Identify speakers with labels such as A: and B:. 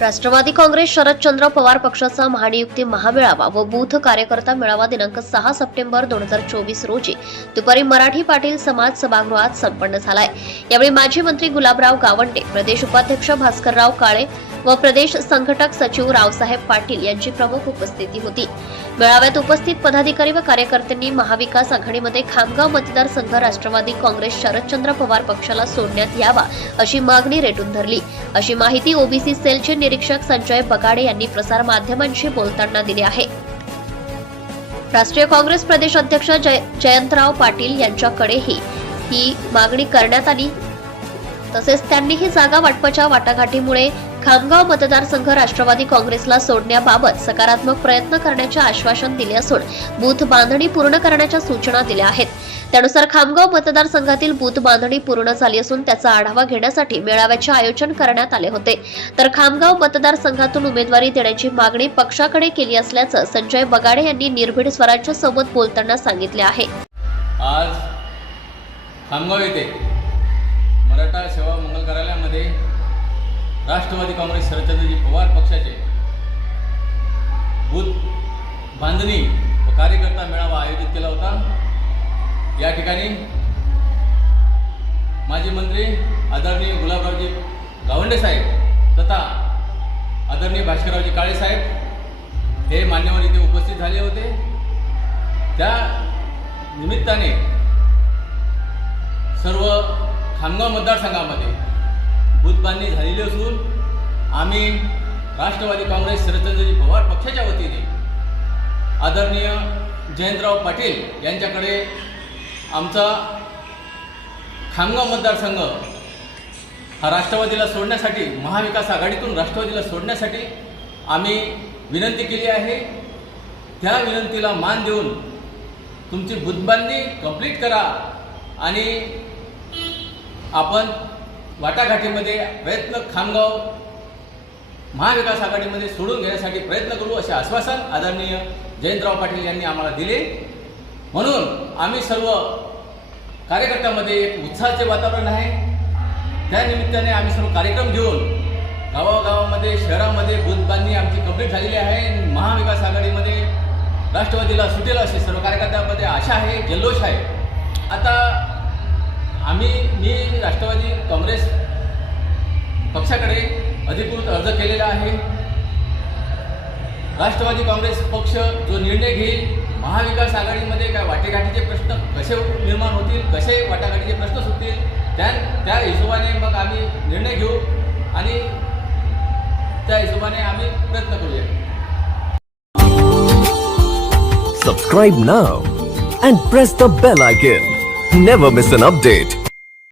A: राष्ट्रवादी काँग्रेस शरदचंद्र पवार पक्षाचा महानियुक्ती महामेळावा व बूथ कार्यकर्ता मेळावा दिनांक सहा सप्टेंबर दोन हजार चोवीस रोजी दुपारी मराठी पाटील समाज सभागृहात संपन्न झालाय. यावेळी माजी मंत्री गुलाबराव गावंडे प्रदेश उपाध्यक्ष भास्करराव काळे व प्रदेश संघटक सचिव रावसाहेब पाटील यांची प्रमुख उपस्थिती होती. मेळाव्यात उपस्थित पदाधिकारी व कार्यकर्त्यांनी महाविकास आघाडीमध्ये खामगाव मतदारसंघ राष्ट्रवादी काँग्रेस शरदचंद्र पवार पक्षाला सोडण्यात यावा अशी मागणी रेटून धरली. अशी माहिती ओबीसी सेलचे निरीक्षक संजय बगाडे यांनी प्रसार माध्यमांशी बोलताना दिली आहे. राष्ट्रीय काँग्रेस प्रदेश अध्यक्ष जय जयंतराव पाटील यांच्याकडेही ही मागणी करण्यात आली. तसेच त्यांनी ही जागा वाटपाच्या वाटाघाटीमुळे खामगाव मतदारसंघ राष्ट्रवादी काँग्रेसला सोडण्याबाबत सकारात्मक प्रयत्न करण्याचे आश्वासन दिले असून बूथ बांधणी पूर्ण करण्याच्या सूचना दिल्या आहेत. त्यानुसार खामगाव मतदारसंघातील बूथ बांधणी पूर्ण झाली असून त्याचा आढावा घेण्यासाठी मेळाव्याचे आयोजन करण्यात आले होते. तर खामगाव मतदारसंघातून उमेदवारी देण्याची मागणी पक्षाकडे केली असल्याचं संजय बगाडे यांनी निर्भीड स्वराज्य सोबत बोलताना सांगितले आहे.
B: आज खामगाव येथे मराठा राष्ट्रवादी काँग्रेस शरदचंद्रजी पवार पक्षाचे बूथ बांधणी व कार्यकर्ता मेळावा आयोजित केला होता. या ठिकाणी माजी मंत्री आदरणीय गुलाबरावजी गावंडे साहेब तथा आदरणीय भास्कररावजी काळे साहेब हे मान्यवर इथे उपस्थित झाले होते. त्या निमित्ताने सर्व खामगाव मतदारसंघामध्ये बुधबांनी झालेली असून आम्ही राष्ट्रवादी काँग्रेस शरदचंद्रजी पवार पक्षाच्या वतीने आदरणीय जयंतराव पाटील यांच्याकडे आमचा खामगाव मतदारसंघ हा राष्ट्रवादीला सोडण्यासाठी महाविकास आघाडीतून राष्ट्रवादीला सोडण्यासाठी आम्ही विनंती केली आहे. त्या विनंतीला मान देऊन तुमची बुद्धबांधणी कंप्लीट करा आणि आपण वाटाघाटीमध्ये प्रयत्न खामगाव महाविकास आघाडीमध्ये सोडून घेण्यासाठी प्रयत्न करू असे आश्वासन आदरणीय जयंतराव पाटील यांनी आम्हाला दिले. म्हणून आम्ही सर्व कार्यकर्त्यामध्ये एक उत्साहाचे वातावरण आहे. त्यानिमित्ताने आम्ही सर्व कार्यक्रम घेऊन गावागावामध्ये शहरामध्ये बूथ बांधणी आमची कंप्लीट झालेली आहे. आणि महाविकास आघाडीमध्ये राष्ट्रवादीला सुटेल अशी सर्व कार्यकर्त्यांमध्ये आशा आहे जल्लोष आहे. आता आम्ही मी राष्ट्रवादी काँग्रेस पक्षाकडे अधिकृत अर्ज केलेला आहे. राष्ट्रवादी काँग्रेस पक्ष जो निर्णय घेईल महाविकास आघाडीमध्ये काय वाटेघाटीचे प्रश्न कसे निर्माण होतील कसे वाटाघाटीचे प्रश्न सुटतील त्या त्या हिशोबाने मग आम्ही निर्णय घेऊ आणि त्या हिशोबाने आम्ही प्रयत्न करूया.
C: Subscribe now and press the bell icon never miss an update